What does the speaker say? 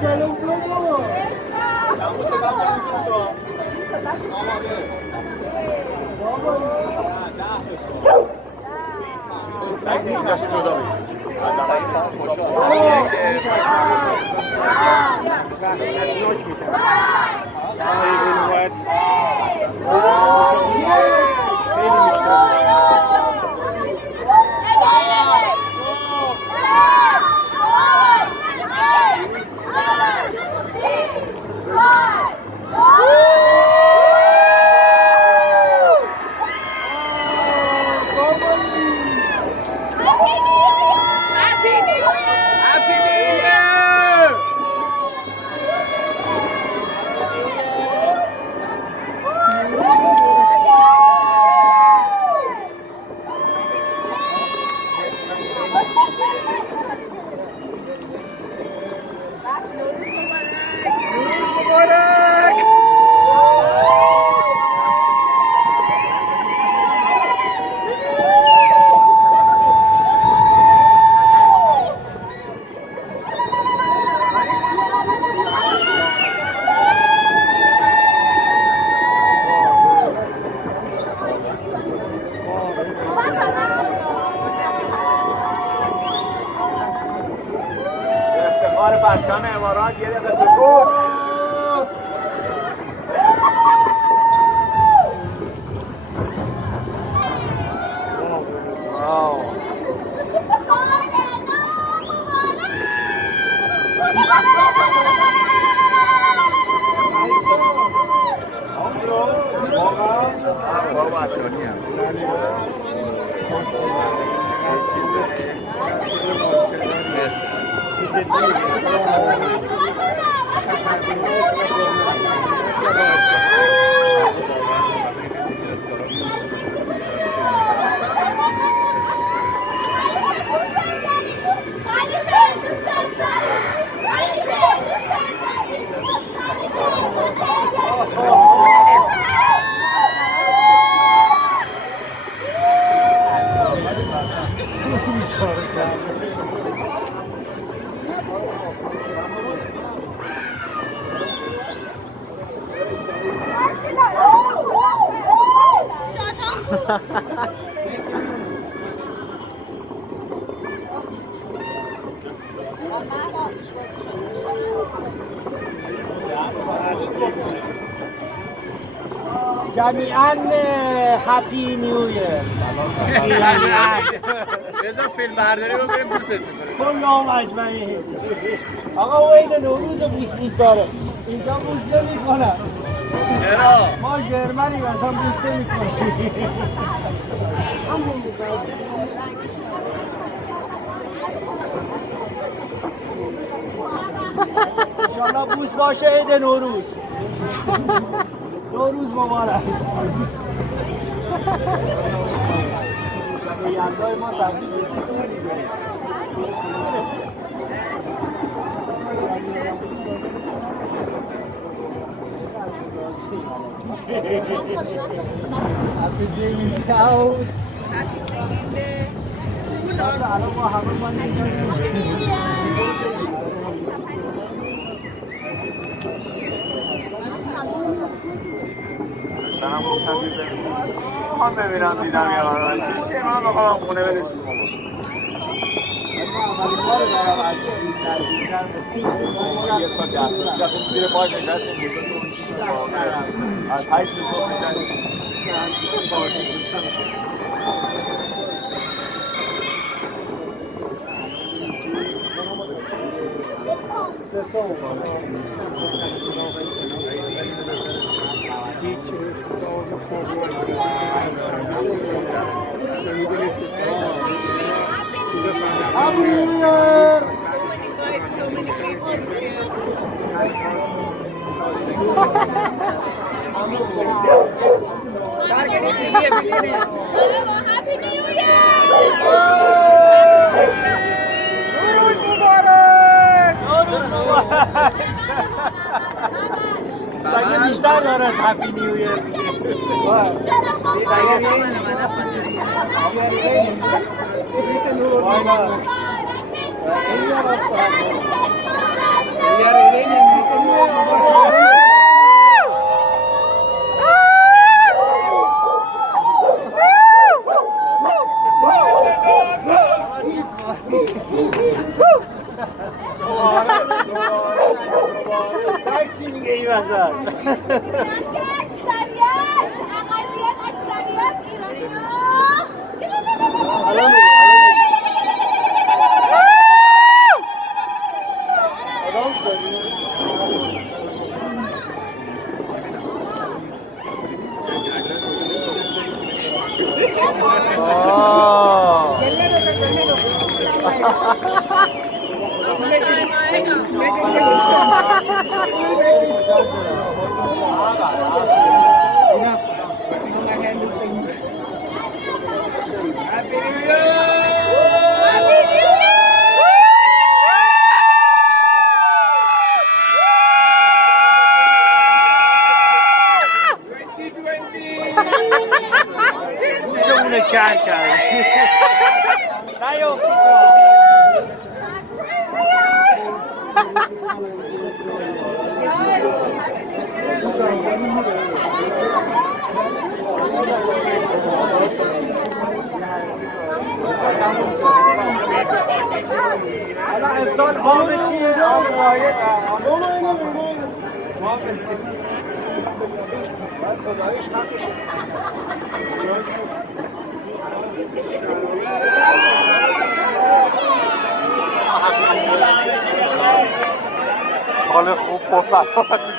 سلام بابا. افتخار پرچم امارات یه دقیقه سکوت. جمیعاً هپی نیو ایر. بذار فیلم برداری رو بریم بوست میکنه. کلا مجمعی. آقا او عید نوروز بوس بوس داره. اینجا بوس نمی‌کنه. چرا؟ ما جرمنیم اصلا بوس نمی‌کنیم. انشالله بوس باشه عید نوروز. نوروز مبارک. یندای ما تبدیل به چطور می‌گه؟ Happy day in the house. Happy day in the الان ما همه ما سلام گفتم من ببینم دیدم یه بار چیزی من بخوام خونه برسیم یه ساعت 10 ساعت رفتیم زیر پاش نشستیم از 8 صبح نشستیم Happy New Year! So many greetings here. Happy New Year! نوروز مبارک! نوروز مبارک! سگه بیشتر داره هپی نیو ایر دیگه. سگه چی میگه این وسط؟ گوشمونه کر کرد نیافتی تو حالا امسال وام چیه؟ آب زاید خدایش حقشه حال خوب با سلامتی